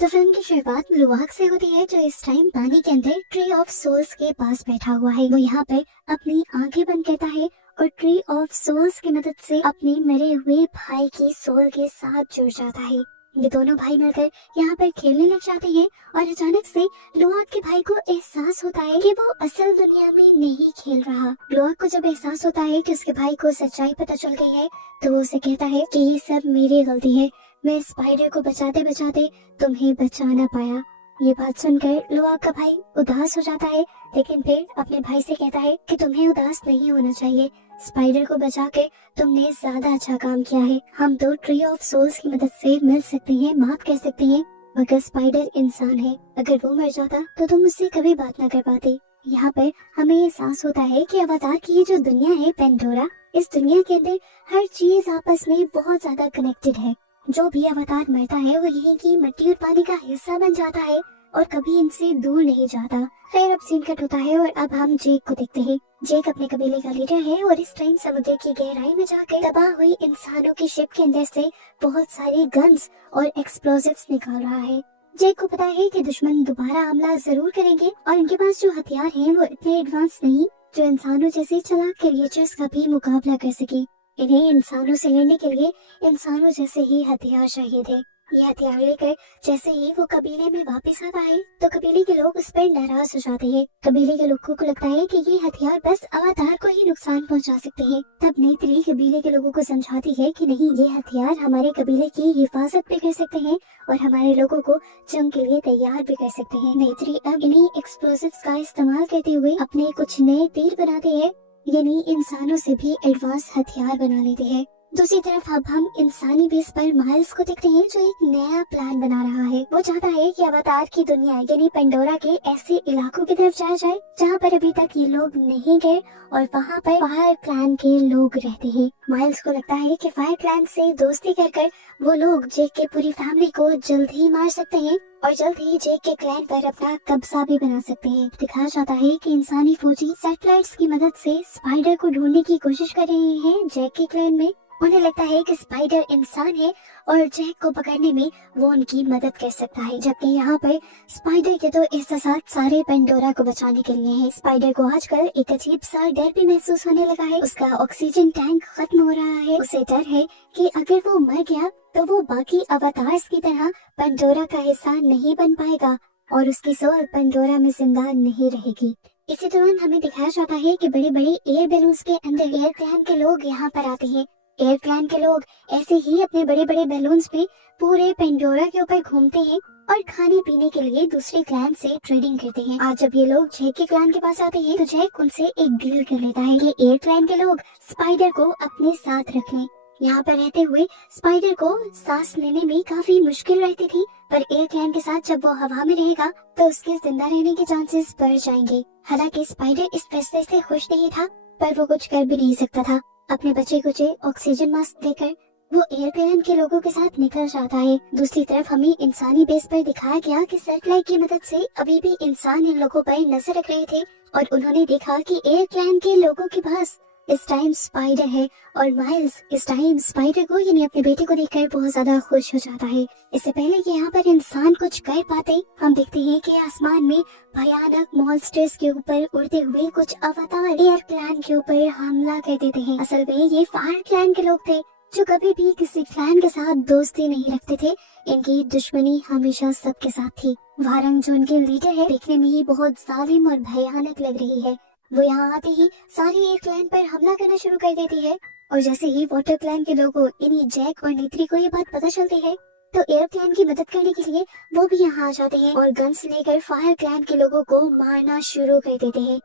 तो फिल्म की शुरुआत लुवाक से होती है, जो इस टाइम पानी के अंदर ट्री ऑफ सोल्स के पास बैठा हुआ है। वो यहाँ पे अपनी आंखें बंद करता है और ट्री ऑफ सोल्स की मदद से अपने मरे हुए भाई की सोल के साथ जुड़ जाता है। ये दोनों भाई मिलकर यहाँ पर खेलने लग जाते हैं और अचानक से लुआक के भाई को एहसास होता है कि वो असल दुनिया में नहीं खेल रहा। लुआक को जब एहसास होता है कि उसके भाई को सच्चाई पता चल गई है, तो वो उसे कहता है कि ये सब मेरी गलती है, मैं स्पाइडर को बचाते बचाते तुम्हें बचा ना पाया। ये बात सुनकर लुआक का भाई उदास हो जाता है, लेकिन फिर अपने भाई से कहता है कि तुम्हें उदास नहीं होना चाहिए, स्पाइडर को बचा के तुमने ज्यादा अच्छा काम किया है। हम तो ट्री ऑफ सोल्स की मदद से मिल सकते हैं, माफ कर सकते हैं, मगर स्पाइडर इंसान है, अगर वो मर जाता तो तुम उससे कभी बात ना कर पाते। यहाँ पर हमें एहसास होता है कि अवतार की ये जो दुनिया है पेंडोरा, इस दुनिया के अंदर हर चीज आपस में बहुत ज्यादा कनेक्टेड है। जो भी अवतार मरता है वो यहीं की मिट्टी और पानी का हिस्सा बन जाता है और कभी इनसे दूर नहीं जाता। फिर अब सीन कट होता है और अब हम जेक को देखते हैं। जेक अपने कबीले का लीडर है और इस टाइम समुद्र की गहराई में जाकर तबाह हुई इंसानों की शिप के अंदर से बहुत सारे गन्स और एक्सप्लोजिव्स निकाल रहा है। जेक को पता है कि दुश्मन दोबारा हमला जरूर करेंगे और इनके पास जो हथियार हैं वो इतने एडवांस नहीं जो इंसानों जैसे चालाक क्रिएचर्स का भी मुकाबला कर सके। इन्हें इंसानों से लड़ने के लिए इंसानों जैसे ही हथियार चाहिए थे। ये हथियार लेकर जैसे ही वो कबीले में वापस आता है तो कबीले के लोग उस पर नाराज हो जाते हैं। कबीले के लोगों को लगता है कि ये हथियार बस अवतार को ही नुकसान पहुंचा सकते हैं। तब नेत्री कबीले के लोगों को समझाती है कि नहीं, ये हथियार हमारे कबीले की हिफाजत भी कर सकते हैं और हमारे लोगों को जंग के लिए तैयार भी कर सकते हैं। नेत्री अब इन्हीं एक्सप्लोसिव्स का इस्तेमाल करते हुए अपने कुछ नए तीर बनाते हैं, यानी इंसानों से भी एडवांस हथियार बना लेते हैं। दूसरी तरफ अब हम इंसानी बेस पर माइल्स को देखते हैं, जो एक नया प्लान बना रहा है। वो चाहता है कि अवतार की दुनिया यानी पेंडोरा के ऐसे इलाकों की तरफ जाया जाए जहाँ पर अभी तक ये लोग नहीं गए और वहाँ पर फायर क्लैन के लोग रहते हैं। माइल्स को लगता है कि फायर क्लैन से दोस्ती कर कर वो लोग जेक के पूरी फैमिली को जल्द ही मार सकते हैं और जल्द ही जेक के क्लैन पर अपना कब्जा भी बना सकते हैं। दिखाया जाता है कि इंसानी फौजी सैटेलाइट्स की मदद से स्पाइडर को ढूंढने की कोशिश कर रहे हैं जेक के क्लैन में। उन्हें लगता है कि स्पाइडर इंसान है और जेक को पकड़ने में वो उनकी मदद कर सकता है, जबकि यहाँ पर स्पाइडर के तो एहसास सारे पेंडोरा को बचाने के लिए हैं। स्पाइडर को आजकल एक अजीब सा डर भी महसूस होने लगा है। उसका ऑक्सीजन टैंक खत्म हो रहा है। उसे डर है कि अगर वो मर गया तो वो बाकी अवतार्स की तरह पेंडोरा का हिस्सा नहीं बन पाएगा और उसकी सोल पेंडोरा में जिंदा नहीं रहेगी। इसी दौरान हमें दिखाया जाता है कि बड़े बड़े एयर बैलून्स के अंदर एयर क्लैन के लोग यहाँ पर आते हैं। एयर क्लैन के लोग ऐसे ही अपने बड़े बड़े बैलून्स में पूरे पेंडोरा के ऊपर घूमते हैं और खाने पीने के लिए दूसरे क्लैन से ट्रेडिंग करते हैं। आज जब ये लोग जैक के क्लैन के पास आते हैं तो जैक उनसे एक डील कर लेता है कि एयर क्लैन के लोग स्पाइडर को अपने साथ रख लें। यहाँ पर रहते हुए स्पाइडर को सांस लेने में काफी मुश्किल रहती थी, पर एयर क्लैन के साथ जब वो हवा में रहेगा तो उसके जिंदा रहने के चांसेस बढ़ जाएंगे। हालांकि स्पाइडर इस फैसले से खुश नहीं था, पर वो कुछ कर भी नहीं सकता था। अपने बचे कुचे ऑक्सीजन मास्क देकर वो एयरप्लेन के लोगों के साथ निकल जाता है। दूसरी तरफ हमें इंसानी बेस पर दिखाया गया कि सैटेलाइट की मदद से अभी भी इंसान इन लोगों पर नजर रख रहे थे और उन्होंने देखा कि एयरप्लेन के लोगों के पास इस टाइम स्पाइडर है और माइल्स इस टाइम स्पाइडर को यानी अपने बेटे को देखकर बहुत ज्यादा खुश हो जाता है। इससे पहले कि यहाँ पर इंसान कुछ कर पाते, हम देखते हैं कि आसमान में भयानक मॉन्स्टर्स के ऊपर उड़ते हुए कुछ अवतार एयर क्लैन के ऊपर हमला कर देते हैं। असल में ये फायर क्लैन के लोग थे जो कभी भी किसी क्लैन के साथ दोस्ती नहीं रखते थे। इनकी दुश्मनी हमेशा सबके साथ थी। वारंग जो उनके लीडर है देखने में ही बहुत जालिम और भयानक लग रही है। वो यहाँ आते ही सारी एयर क्लैन पर हमला करना शुरू कर देती है और जैसे ही वाटर क्लैन के लोगों इन्हीं जैक और नेत्री को ये बात पता चलती है तो एयर क्लैन की मदद करने के लिए वो भी यहाँ आ जाते हैं और गन्स लेकर फायर क्लैन के लोगों को मारना शुरू कर देते हैं।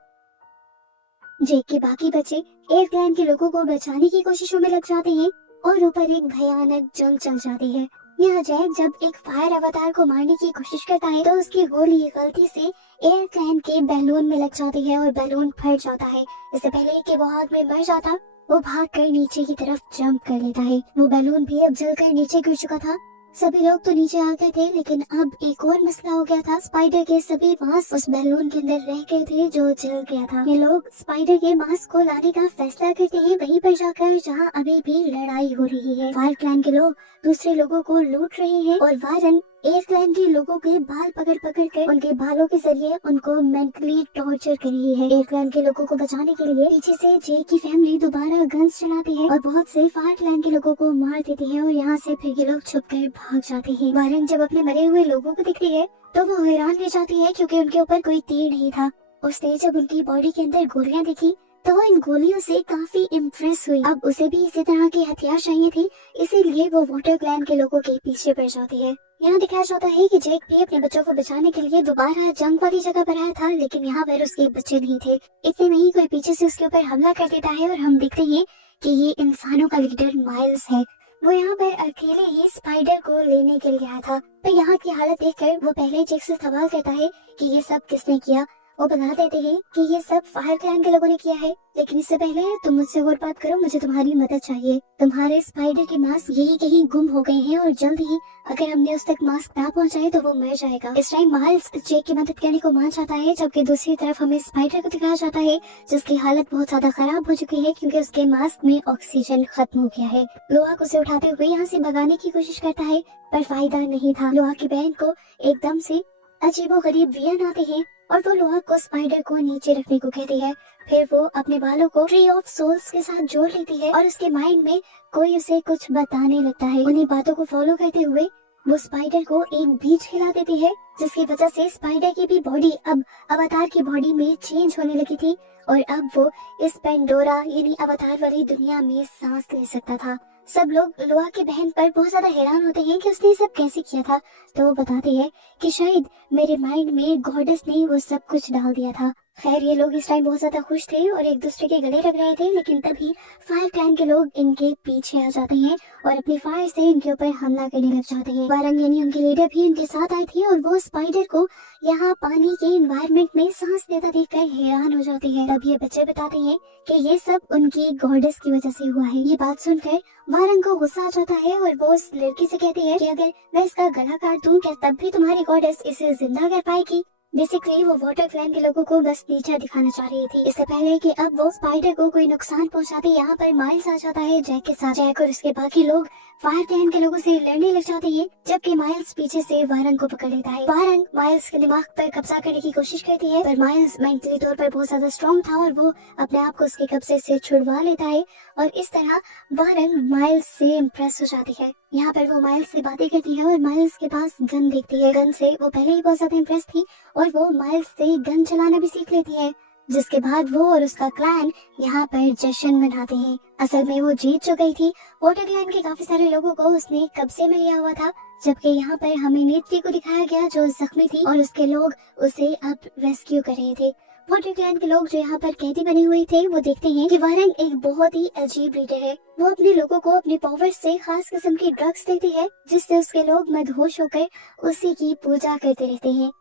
जेक के बाकी बच्चे एयर क्लैन के लोगों को बचाने की कोशिशों में लग जाते हैं और ऊपर एक भयानक जंग चल जाती है। यहाँ जैक जब एक फायर अवतार को मारने की कोशिश करता है तो उसकी गोली गलती से एयर क्लैन के बैलून में लग जाती है और बैलून फट जाता है। इससे पहले कि वो आग में मर जाता, वो भागकर नीचे की तरफ जंप कर लेता है। वो बैलून भी अब जलकर नीचे गिर चुका था। सभी लोग तो नीचे आ गए थे, लेकिन अब एक और मसला हो गया था। स्पाइडर के सभी मांस उस बैलून के अंदर रह गए थे जो जल गया था। ये लोग स्पाइडर के मांस को लाने का फैसला करते हैं वहीं पर जाकर जहां अभी भी लड़ाई हो रही है। फायर क्लैन के लोग दूसरे लोगों को लूट रहे हैं और वारन एयर क्लैन के लोगों के बाल पकड़ पकड़ कर उनके बालों के जरिए उनको मेंटली टॉर्चर कर रही है। एयर क्लैन के लोगों को बचाने के लिए पीछे से जैक की फैमिली दोबारा गन्स चलाती है और बहुत से फायर क्लैन के लोगों को मार देती है और यहाँ से फिर ये लोग छुप कर भाग जाते हैं। वारन जब अपने मरे हुए लोगों को देखती है तो वो हैरान रह जाती है क्योंकि उनके ऊपर कोई तीर नहीं था। उसने जब उनकी बॉडी के अंदर गोलियां देखी तो वो इन गोलियों से काफी इम्प्रेस हुई। अब उसे भी इसी तरह के हथियार चाहिए थे, इसीलिए वो वाटर क्लैन के लोगों के पीछे पड़ जाती है। यहाँ दिखाया जाता है कि जैक भी अपने बच्चों को बचाने के लिए दोबारा जंग वाली जगह पर आया था, लेकिन यहाँ पर उसके बच्चे नहीं थे। इतने में ही कोई पीछे से उसके ऊपर हमला कर देता है और हम देखते हैं कि ये इंसानों का लीडर माइल्स है। वो यहाँ पर अकेले ही स्पाइडर को लेने के लिए आया था। तो यहाँ की हालत देखकर वो पहले जैक से सवाल करता है कि ये सब किसने किया। वो बता देते हैं कि ये सब फायर क्लैन के लोगों ने किया है, लेकिन इससे पहले तुम मुझसे और बात करो, मुझे तुम्हारी मदद चाहिए। तुम्हारे स्पाइडर के मास्क यही कहीं गुम हो गए हैं और जल्द ही अगर हमने उस तक मास्क ना पहुंचाए तो वो मर जाएगा। इस टाइम माइल्स जैक की मदद करने को मान जाता है, जबकि दूसरी तरफ हमें स्पाइडर को दिखाया जाता है जिसकी हालत बहुत ज्यादा खराब हो चुकी है क्योंकि उसके मास्क में ऑक्सीजन खत्म हो गया है। लोहा उसे उठाते हुए यहाँ से भगाने की कोशिश करता है पर फायदा नहीं था। लोहा की बहन को एकदम से अजीबोगरीब वियन आते हैं और वो लोहा को स्पाइडर को नीचे रखने को कहती है। फिर वो अपने बालों को ट्री ऑफ सोल्स के साथ जोड़ लेती है और उसके माइंड में कोई उसे कुछ बताने लगता है। उन्हीं बातों को फॉलो करते हुए वो स्पाइडर को एक बीज खिला देती है, जिसकी वजह से स्पाइडर की भी बॉडी अब अवतार की बॉडी में चेंज होने लगी थी और अब वो इस पेंडोरा यानी अवतार वाली दुनिया में सांस ले सकता था। सब लोग लोहा की बहन पर बहुत ज्यादा हैरान होते हैं कि उसने सब कैसे किया था। तो वो बताते हैं कि शायद मेरे माइंड में गॉडेस ने वो सब कुछ डाल दिया था। खैर ये लोग इस टाइम बहुत ज्यादा खुश थे और एक दूसरे के गले लग रहे थे, लेकिन तभी फायर क्लैन के लोग इनके पीछे आ जाते हैं और अपनी फायर से इनके ऊपर हमला करने लग जाते हैं। वारंग यानी उनकी लीडर भी इनके साथ आई थी और वो स्पाइडर को यहाँ पानी के एनवायरनमेंट में सांस लेता देखकर हैरान हो जाती है। तब ये बच्चे बताते हैं कि ये सब उनकी गॉडेस की वजह से हुआ है। ये बात सुनकर वारंग को गुस्सा आ जाता है और वो उस लड़की से कहती है कि अगर मैं इसका गला काट दूं क्या तब भी तुम्हारी गॉडेस इसे जिंदा कर पाएगी। बेसिकली वो वाटर क्लैन के लोगों को बस नीचा दिखाना चाह रही थी। इससे पहले कि अब वो स्पाइडर को कोई नुकसान पहुंचाते, यहाँ पर माइल्स आ जाता है जैक के साथ। जैक और उसके बाकी लोग फायर क्लैन के लोगों से लड़ने लग जाते हैं, जबकि माइल्स पीछे से वारंग को पकड़ लेता है। वारंग माइल्स के दिमाग पर कब्जा करने की कोशिश करती है, पर माइल्स मेंटली तौर पर बहुत ज्यादा स्ट्रॉन्ग था और वो अपने आप को उसके कब्जे से छुड़वा लेता है और इस तरह वारंग माइल्स से इम्प्रेस हो जाती है। यहाँ पर वो माइल्स से बातें करती है और माइल्स के पास गन देखती है। गन से वो पहले ही बहुत ज्यादा इम्प्रेस थी और वो माइल्स से गन चलाना भी सीख लेती है, जिसके बाद वो और उसका क्लैन यहाँ पर जश्न मनाते हैं। असल में वो जीत जो गई थी। वाटर क्लैन के काफी सारे लोगों को उसने कब्जे में लिया हुआ था, जबकि यहाँ पर हमें नेत्री को दिखाया गया जो जख्मी थी और उसके लोग उसे अब रेस्क्यू कर रहे थे। वाटर क्लैन के लोग जो यहाँ पर कैदी बने हुए थे वो देखते हैं कि वारंग एक बहुत ही अजीब लीडर है। वो अपने लोगों को अपने पावर से खास किस्म की ड्रग्स देती है, जिससे उसके लोग मदहोश होकर उसी की पूजा करते रहते हैं।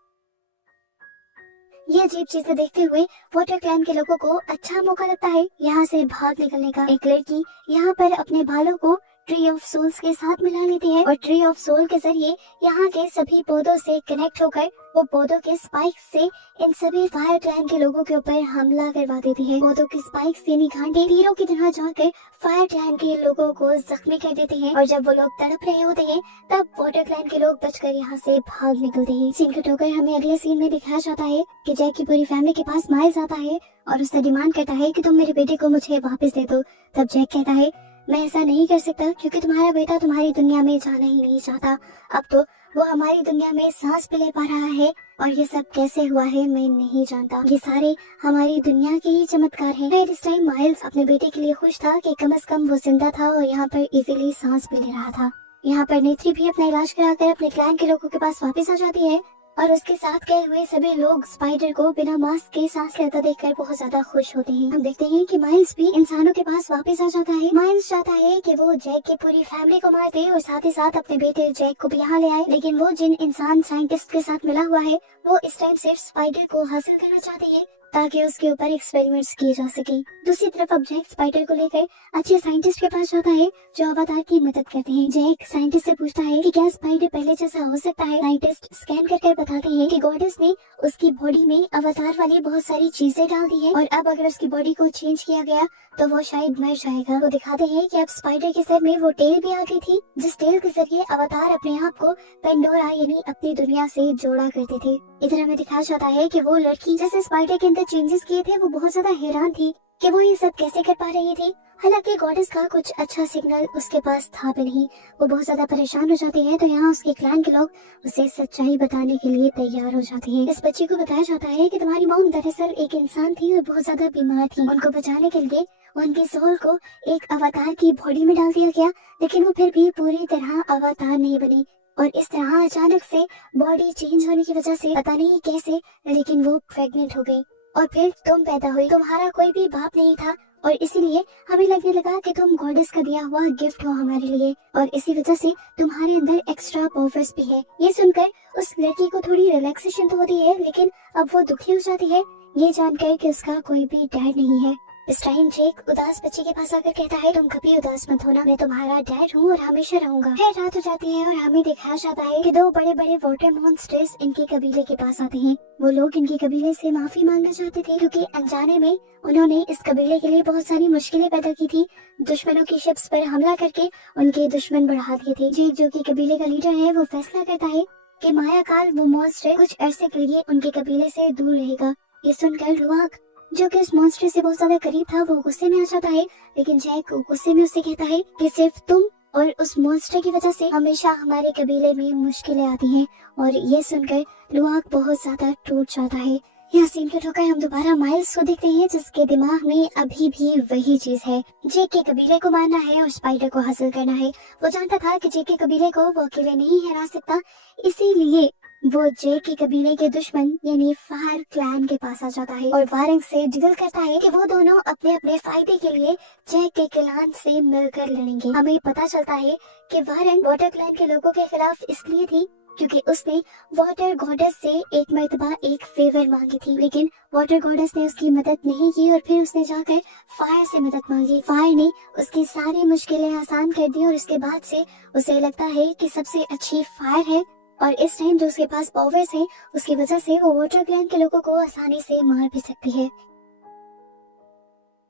ये अजीब चीजें देखते हुए वाटर क्लैन के लोगों को अच्छा मौका लगता है यहाँ से भाग निकलने का। एक लड़की यहाँ पर अपने बालों को ट्री ऑफ सोल्स के साथ मिला लेती है और ट्री ऑफ सोल के जरिए यहाँ के सभी पौधों से कनेक्ट होकर वो पौधों के स्पाइक्स से इन सभी फायर क्लैन के लोगों के ऊपर हमला करवा देती है। पौधों के स्पाइक्स यानी कांटे तीरों की तरह जाकर फायर क्लैन के लोगों को जख्मी कर देते हैं और जब वो लोग तड़प रहे होते हैं तब वाटर क्लैन के लोग बचकर यहाँ से भाग निकलते हैं। सीन कट होकर हमें अगले सीन में दिखाया जाता है कि जैक की पूरी फैमिली के पास माइल्स आता है और उससे डिमांड करता है कि तुम मेरे बेटे को मुझे वापस दे दो। तब जैक कहता है मैं ऐसा नहीं कर सकता क्योंकि तुम्हारा बेटा तुम्हारी दुनिया में जाना ही नहीं चाहता। अब तो वो हमारी दुनिया में सांस भी ले पा रहा है और ये सब कैसे हुआ है मैं नहीं जानता। ये सारे हमारी दुनिया के ही चमत्कार हैं। फिर इस टाइम माइल्स अपने बेटे के लिए खुश था कि कम से कम वो जिंदा था और यहाँ पर इजीली सांस भी ले रहा था। यहाँ पर नेत्री भी अपना इलाज कराकर अपने क्लैन के लोगों के पास वापस आ जाती है और उसके साथ गए हुए सभी लोग स्पाइडर को बिना मास्क के सांस लेता देखकर बहुत ज्यादा खुश होते हैं। हम देखते हैं कि माइल्स भी इंसानों के पास वापस आ जाता है। माइल्स चाहता है कि वो जैक की पूरी फैमिली को मार दे और साथ ही साथ अपने बेटे जैक को भी यहाँ ले आए, लेकिन वो जिन इंसान साइंटिस्ट के साथ मिला हुआ है वो इस टाइम सिर्फ स्पाइडर को हासिल करना चाहते हैं ताकि उसके ऊपर एक्सपेरिमेंट्स किए जा सके। दूसरी तरफ अब जैक स्पाइडर को लेकर अच्छे साइंटिस्ट के पास जाता है जो अवतार की मदद करते हैं। जैक साइंटिस्ट से पूछता है कि क्या स्पाइडर पहले जैसा हो सकता है। साइंटिस्ट स्कैन करके बताते हैं कि गॉडेस ने उसकी बॉडी में अवतार वाली बहुत सारी चीजें डाल दी है और अब अगर उसकी बॉडी को चेंज किया गया तो वो शायद मर जाएगा। वो दिखाते हैं कि अब स्पाइडर के सर में वो टेल भी आ गई थी जिस टेल के जरिए अवतार अपने आप को पेंडोरा यानी अपनी दुनिया से जोड़ा करते थे। इधर हमें दिखाया जाता है कि वो लड़की जैसे स्पाइडर के अंदर चेंजेस किए थे वो बहुत ज्यादा हैरान थी कि वो ये सब कैसे कर पा रही थी। हालांकि गॉडेस का कुछ अच्छा सिग्नल उसके पास था भी नहीं। वो बहुत ज्यादा परेशान हो जाती है तो यहाँ उसके क्लैन के लोग उसे सच्चाई बताने के लिए तैयार हो जाते हैं। इस बच्ची को बताया जाता है कि तुम्हारी मॉम दरअसल एक इंसान थी और बहुत ज्यादा बीमार थी। उनको बचाने के लिए उनकी सोल को एक अवतार की बॉडी में डाल दिया गया, लेकिन वो फिर भी पूरी तरह अवतार नहीं बनी और इस तरह अचानक से बॉडी चेंज होने की वजह से पता नहीं कैसे लेकिन वो प्रेग्नेंट हो गई और फिर तुम पैदा हुई। तुम्हारा कोई भी बाप नहीं था और इसीलिए हमें लगने लगा कि तुम गॉडेस का दिया हुआ गिफ्ट हो हमारे लिए और इसी वजह से तुम्हारे अंदर एक्स्ट्रा पावर्स भी है। ये सुनकर उस लड़की को थोड़ी रिलैक्सेशन तो होती है लेकिन अब वो दुखी हो जाती है ये जानकर कि उसका कोई भी डैड नहीं है। इस टाइम जेक उदास बच्चे के पास आकर कहता है तुम कभी उदास मत होना, मैं तुम्हारा डैड हूँ और हमेशा रहूंगा। फिर रात हो जाती है और हमें दिखाया जाता है कि दो बड़े बड़े वाटर मॉन्स्टर्स इनके कबीले के पास आते हैं। वो लोग इनके कबीले से माफी मांगना चाहते थे क्योंकि अनजाने में उन्होंने इस कबीले के लिए बहुत सारी मुश्किलें पैदा की थी। दुश्मनों की शिप्स पर हमला करके उनके दुश्मन बढ़ा दिए थे। जेक जो कि कबीले का लीडर है वो फैसला करता है कि माया काल वो मॉन्स्टर कुछ अरसे के लिए उनके कबीले से दूर रहेगा। ये सुनकर लुआक जो कि उस मॉन्स्टर से बहुत ज्यादा करीब था वो गुस्से में आ जाता है, लेकिन जैक गुस्से में उससे कहता है कि सिर्फ तुम और उस मॉन्स्टर की वजह से हमेशा हमारे कबीले में मुश्किलें आती हैं। और ये सुनकर लुआक बहुत ज्यादा टूट जाता है। यहाँ सीन कट होकर हम दोबारा माइल्स को देखते हैं जिसके दिमाग में अभी भी वही चीज है, जेक के कबीले को मारना है और स्पाइडर को हासिल करना है। वो जानता था कि जेक के कबीले को वो अकेले नहीं हरा सकता, इसीलिए वो जेक के कबीले के दुश्मन यानी फायर क्लैन के पास आ जाता है और वारंग से डील करता है कि वो दोनों अपने अपने फायदे के लिए जेक के क्लैन से मिलकर लड़ेंगे। हमें पता चलता है कि वारंग वाटर क्लैन के लोगों के खिलाफ इसलिए थी क्योंकि उसने वाटर गॉडेस से एक मर्तबा एक फेवर मांगी थी, लेकिन वाटर गॉडेस ने उसकी मदद नहीं की और फिर उसने जाकर फायर से मदद मांगी। फायर ने उसकी सारी मुश्किलें आसान कर दी और उसके बाद से उसे लगता है कि सबसे अच्छी फायर है और इस टाइम जो उसके पास पावर्स हैं उसकी वजह से वो वाटर क्लैन के लोगों को आसानी से मार भी सकती है।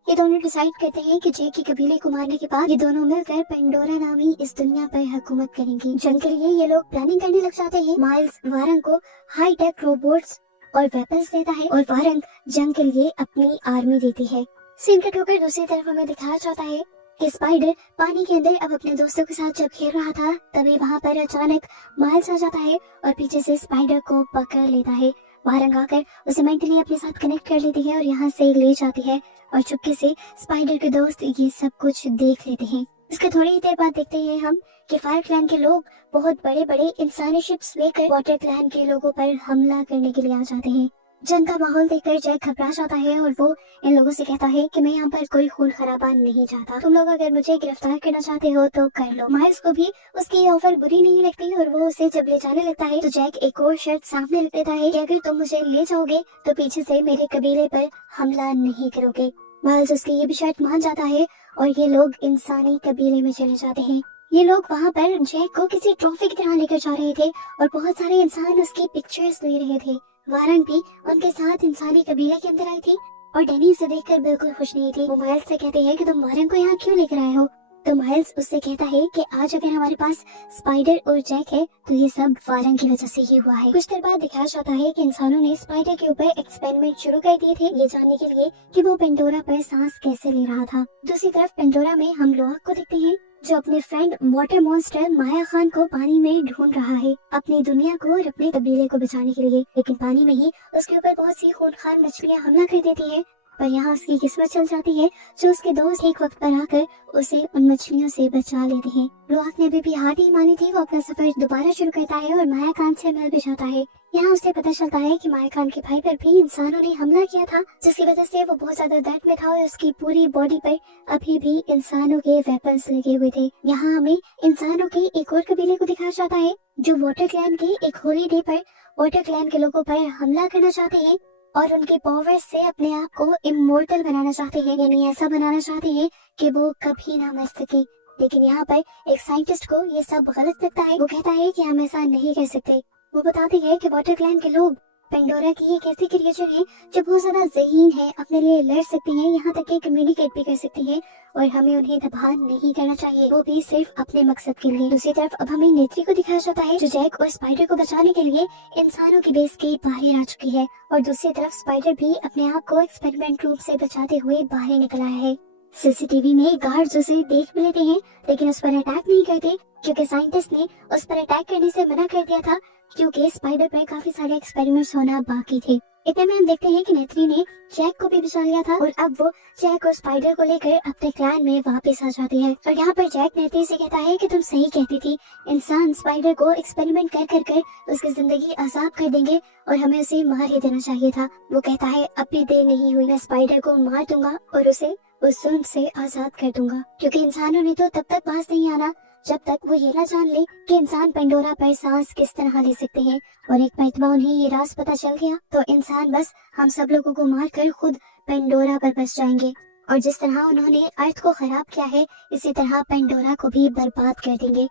ये दोनों डिसाइड करते हैं कि जेक के कबीले को मारने के बाद ये दोनों मिलकर पेंडोरा नामी इस दुनिया पर हुकूमत करेंगे। जंग के लिए ये लोग प्लानिंग करने लग जाते हैं। माइल्स वारंग को हाई टेक रोबोट्स और वेपन्स देता है और वारंग जंग के लिए अपनी आर्मी देती है। सीन कट होकर दूसरी तरफ हमें दिखाया जाता है कि स्पाइडर पानी के अंदर अब अपने दोस्तों के साथ जब खेल रहा था तभी वहाँ पर अचानक माइल्स आ जाता है और पीछे से स्पाइडर को पकड़ लेता है। वारंग आकर उसे मेंटली अपने साथ कनेक्ट कर लेती है और यहाँ से ले जाती है और चुपके से स्पाइडर के दोस्त ये सब कुछ देख लेते हैं। इसके थोड़ी ही देर बाद देखते हैं हम कि फायर क्लैन के लोग बहुत बड़े बड़े इंसानी शिप्स लेकर वाटर क्लैन के लोगों पर हमला करने के लिए आ जाते हैं। जंग का माहौल देखकर जैक घबरा जाता है और वो इन लोगों से कहता है कि मैं यहाँ पर कोई खून खराबा नहीं चाहता, तुम लोग अगर मुझे गिरफ्तार करना चाहते हो तो कर लो। माइल्स को भी उसकी ऑफर बुरी नहीं लगती और वो उसे जब ले जाने लगता है तो जैक एक और शर्त सामने रख देता है कि अगर तुम मुझे ले जाओगे तो पीछे से मेरे कबीले पर हमला नहीं करोगे। माइल्स उसकी ये भी शर्त मान जाता है और ये लोग इंसानी कबीले में चले जाते हैं। ये लोग वहाँ पर जैक को किसी ट्रॉफी की तरह लेकर जा रहे थे और बहुत सारे इंसान उसकी पिक्चर्स ले रहे थे। वारंग भी उनके साथ इंसानी कबीले के अंदर आई थी और डैनी उसे देखकर बिल्कुल खुश नहीं थी। वो माइल्स से कहते हैं कि तुम वारंग को यहाँ क्यों लेकर आए हो, तो माइल्स उससे कहता है कि आज अगर हमारे पास स्पाइडर और जैक है तो ये सब वारंग की वजह से ही हुआ है। कुछ देर बाद दिखाया जाता है कि इंसानों ने स्पाइडर के ऊपर एक्सपेरिमेंट शुरू कर दिए थे ये जानने के लिए कि वो पेंडोरा पर सांस कैसे ले रहा था। दूसरी तरफ पेंडोरा में हम लुआक को देखते हैं जो अपने फ्रेंड वाटर मॉन्स्टर माया खान को पानी में ढूंढ रहा है अपनी दुनिया को और अपने कबीले को बचाने के लिए, लेकिन पानी में ही उसके ऊपर बहुत सी खूंखार मछलियां हमला कर देती है। पर यहाँ उसकी किस्मत चल जाती है जो उसके दोस्त एक वक्त पर आकर उसे उन मछलियों से बचा लेते हैं। लुआक ने अभी भी हार नहीं मानी थी। वो अपना सफर दोबारा शुरू करता है और माया खान से मिल भी जाता है। यहाँ उसे पता चलता है कि माया खान के भाई पर भी इंसानों ने हमला किया था जिसकी वजह से वो बहुत ज्यादा दर्द में था और उसकी पूरी बॉडी पर अभी भी इंसानों के वेपन्स लगे हुए थे। यहाँ हमें इंसानों के एक और कबीले को दिखाया जाता है जो वाटर क्लैन के एक होली डे पर वाटर क्लैन के लोगों पर हमला करना चाहते हैं और उनके पावर से अपने आप को इमोर्टल बनाना चाहते हैं, यानी ऐसा बनाना चाहते हैं कि वो कभी ना मर सके। लेकिन यहाँ पर एक साइंटिस्ट को ये सब गलत लगता है। वो कहता है कि हम ऐसा नहीं कर सकते। वो बताती है कि वाटर क्लैन के लोग पेंडोरा की एक ऐसी क्रिएचर है जो बहुत ज्यादा ज़हीन है, अपने लिए लड़ सकती है, यहाँ तक कि कम्युनिकेट भी कर सकती है, और हमें उन्हें तबाह नहीं करना चाहिए, वो भी सिर्फ अपने मकसद के लिए। दूसरी तरफ अब हमें नेत्री को दिखाया जाता है जो जैक और स्पाइडर को बचाने के लिए इंसानों की बेस के बाहर आ चुकी है, और दूसरी तरफ स्पाइडर भी अपने आप को एक्सपेरिमेंट रूप से बचाते हुए बाहर निकल आया है। सीसीटीवी में गार्ड्स उसे देख भी लेते हैं, लेकिन उस पर अटैक नहीं करते, क्योंकि साइंटिस्ट ने उस पर अटैक करने से मना कर दिया था, क्योंकि स्पाइडर पर काफी सारे एक्सपेरिमेंट्स होना बाकी थे। इतने में हम देखते हैं कि नेत्री ने जैक को भी बचा लिया था, और अब वो जैक और स्पाइडर को लेकर अपने क्लैन में वापस आ जाती है। और यहाँ पर जैक नेत्री से कहता है कि तुम सही कहती थी, इंसान स्पाइडर को एक्सपेरिमेंट कर कर कर उसकी जिंदगी आजाद कर देंगे और हमें उसे मार ही देना चाहिए था। वो कहता है अब भी देर नहीं हुई, मैं स्पाइडर को मार दूंगा और उसे उस जुल्म से आजाद कर दूंगा, क्योंकि इंसानों ने तो तब तक पास नहीं आना जब तक वो ये ना जान ले कि इंसान पेंडोरा पर सांस किस तरह ले सकते हैं। और एक मर्तबा उन्हें ये राज पता चल गया तो इंसान बस हम सब लोगों को मार कर खुद पेंडोरा पर बस जाएंगे, और जिस तरह उन्होंने अर्थ को खराब किया है इसी तरह पेंडोरा को भी बर्बाद कर देंगे।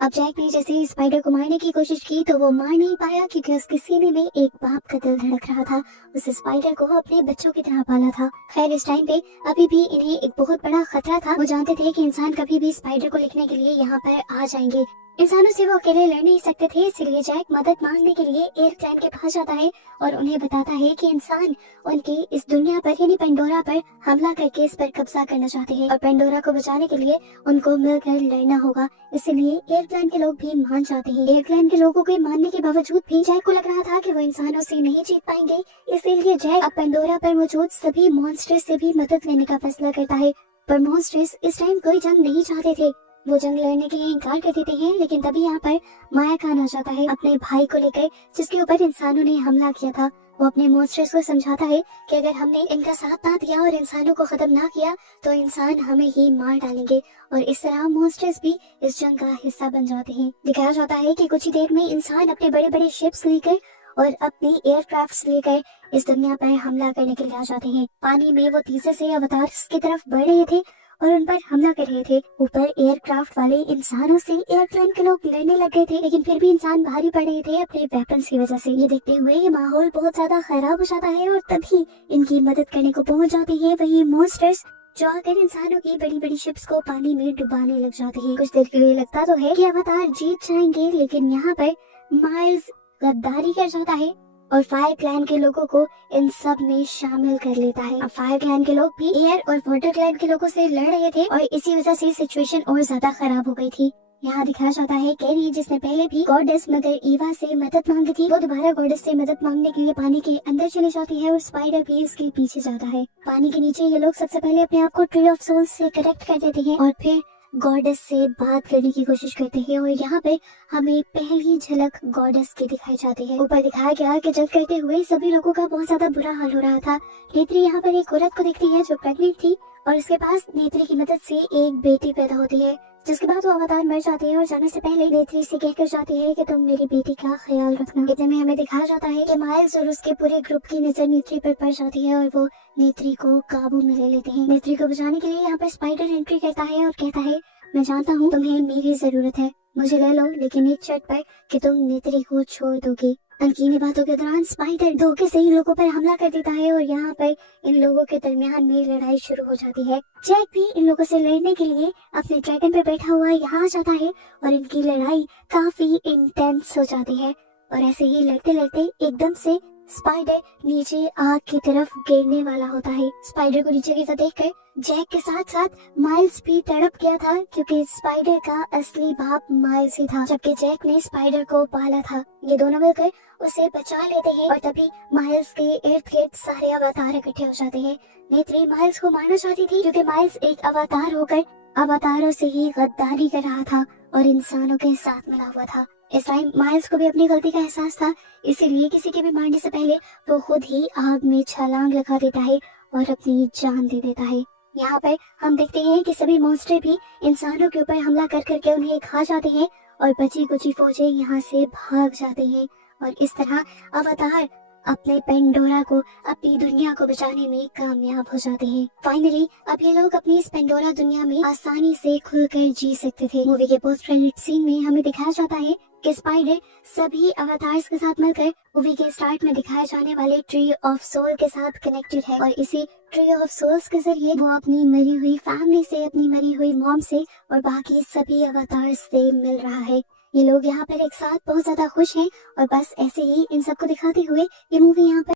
अब जैक ने जैसे ही स्पाइडर को मारने की कोशिश की तो वो मार नहीं पाया, क्योंकि उसके सीने में एक बाप का दिल धड़क रहा था। उस स्पाइडर को अपने बच्चों की तरह पाला था। खैर इस टाइम पे अभी भी इन्हें एक बहुत बड़ा खतरा था। वो जानते थे कि इंसान कभी भी स्पाइडर को लिखने के लिए यहाँ पर आ जाएंगे। इंसानों से वो अकेले लड़ नहीं सकते थे, इसलिए जैक मदद मांगने के लिए एयर क्लैन के पास जाता है और उन्हें बताता है कि इंसान उनकी इस दुनिया पर यानी पेंडोरा पर हमला करके इस पर कब्जा करना चाहते हैं, और पेंडोरा को बचाने के लिए उनको मिलकर लड़ना होगा। इसलिए एयर क्लैन के लोग भी मान जाते हैं। एयर क्लैन के लोगों के मानने के बावजूद भी जैक को लग रहा था कि वो इंसानों से नहीं जीत पाएंगे, इसीलिए जैक अब पेंडोरा पर मौजूद सभी मॉन्स्टर्स से भी मदद लेने का फैसला करता है। पर मॉन्स्टर्स इस टाइम कोई जंग नहीं चाहते थे, वो जंग लड़ने के लिए इनकार कर देते हैं। लेकिन तभी यहाँ पर माया खान आ जाता है अपने भाई को लेकर, जिसके ऊपर इंसानों ने हमला किया था। वो अपने मॉन्स्टर्स को समझाता है कि अगर हमने इनका साथ ना दिया और इंसानों को खत्म ना किया तो इंसान हमें ही मार डालेंगे, और इस तरह मॉन्स्टर्स भी इस जंग का हिस्सा बन जाते हैं। दिखाया जाता है कि कुछ ही देर में इंसान अपने बड़े बड़े शिप्स लेकर और अपनी एयरक्राफ्ट्स लेकर इस दुनिया पर हमला करने के लिए आ जाते हैं। पानी में वो तेजी से अवतार्स की तरफ बढ़ रहे थे और उन पर हमला कर रहे थे। ऊपर एयरक्राफ्ट वाले इंसानों से एयरप्लेन के लोग लड़ने लग गए थे, लेकिन फिर भी इंसान भारी पड़ रहे थे अपने वेपन्स की वजह से। ये देखते हुए ये माहौल बहुत ज्यादा खराब हो जाता है और तभी इनकी मदद करने को पहुंच जाते हैं वही मॉन्स्टर्स, जो आकर इंसानों की बड़ी बड़ी शिप्स को पानी में डुबाने लग जाते हैं। कुछ देर के लिए लगता तो है कि अवतार जीत जाएंगे, लेकिन यहाँ पर माइल्स गद्दारी कर जाता है और फायर क्लैन के लोगों को इन सब में शामिल कर लेता है। अब फायर क्लैन के लोग भी एयर और वाटर क्लैन के लोगों से लड़ रहे थे और इसी वजह से सिचुएशन और ज्यादा खराब हो गई थी। यहाँ दिखाया जाता है कैरी, जिसने पहले भी गॉडेस मदर ईवा से मदद मांगी थी, वो दोबारा गॉडेस से मदद मांगने के लिए पानी के अंदर चली जाती है और स्पाइडर भी उसके पीछे जाता है। पानी के नीचे ये लोग सबसे पहले अपने आप को ट्री ऑफ सोल्स से कनेक्ट कर देते हैं और फिर गॉडेस से बात करने की कोशिश करते हैं, और यहाँ पे हमें पहली झलक गॉडेस की दिखाई जाती है। ऊपर दिखाया गया कि जंग करते हुए सभी लोगों का बहुत ज्यादा बुरा हाल हो रहा था। नेत्री यहाँ पर एक औरत को देखती है जो प्रेग्नेंट थी और उसके पास नेत्री की मदद से एक बेटी पैदा होती है, जिसके बाद वो अवतार मर जाती है और जाने से पहले नेत्री से कहकर जाती है कि तुम मेरी बेटी का ख्याल रखना। इतने में हमें दिखाया जाता है कि माइल्स और उसके पूरे ग्रुप की नजर नेत्री पर पड़ जाती है और वो नेत्री को काबू में ले लेते हैं। नेत्री को बचाने के लिए यहाँ पर स्पाइडर एंट्री करता है और कहता है, मैं जानता हूँ तुम्हें मेरी जरूरत है, मुझे ले लो, लेकिन एक शर्त पर कि तुम नेत्री को छोड़ दोगे। अनकीनी बातों के दौरान स्पाइडर धोखे से इन लोगों पर हमला कर देता है और यहाँ पर इन लोगों के दरमियान में लड़ाई शुरू हो जाती है। जैक भी इन लोगों से लड़ने के लिए अपने ड्रैगन पे बैठा हुआ यहाँ आ जाता है और इनकी लड़ाई काफी इंटेंस हो जाती है, और ऐसे ही लड़ते लड़ते एकदम से स्पाइडर नीचे आग की तरफ गिरने वाला होता है। स्पाइडर को नीचे गिरता देखकर जैक के साथ साथ माइल्स भी तड़प गया था, क्योंकि स्पाइडर का असली बाप माइल्स ही था, जबकि जैक ने स्पाइडर को पाला था। ये दोनों मिलकर उसे बचा लेते हैं और तभी माइल्स के इर्द गिर्द सारे अवतार इकट्ठे हो जाते हैं। नेत्री माइल्स को मारना चाहती थी, क्योंकि माइल्स एक अवतार होकर अवतारों से ही गद्दारी कर रहा था और इंसानों के साथ मिला हुआ था। इस टाइम माइल्स को भी अपनी गलती का एहसास था, इसीलिए किसी के भी मारने से पहले वो खुद ही आग में छलांग लगा देता है और अपनी जान दे देता है। यहाँ पर हम देखते हैं कि सभी मॉन्स्टर भी इंसानों के ऊपर हमला कर करके उन्हें खा जाते हैं और बची कुची फौजें यहाँ से भाग जाते हैं, और इस तरह अवतार अपने पेंडोरा को, अपनी दुनिया को बचाने में कामयाब हो जाते हैं। फाइनली अब ये लोग अपनी इस पेंडोरा दुनिया में आसानी से खुलकर जी सकते थे। मूवी के पोस्ट क्रेडिट सीन में हमें दिखाया जाता है कि स्पाइडर सभी अवतार्स के साथ मिलकर मूवी के स्टार्ट में दिखाए जाने वाले ट्री ऑफ सोल के साथ कनेक्टेड है, और इसी ट्री ऑफ सोल्स के जरिए वो अपनी मरी हुई फैमिली से, अपनी मरी हुई मॉम से और बाकी सभी अवतार्स से मिल रहा है। ये लोग यहाँ पर एक साथ बहुत ज्यादा खुश हैं, और बस ऐसे ही इन सबको दिखाते हुए ये मूवी यहाँ पर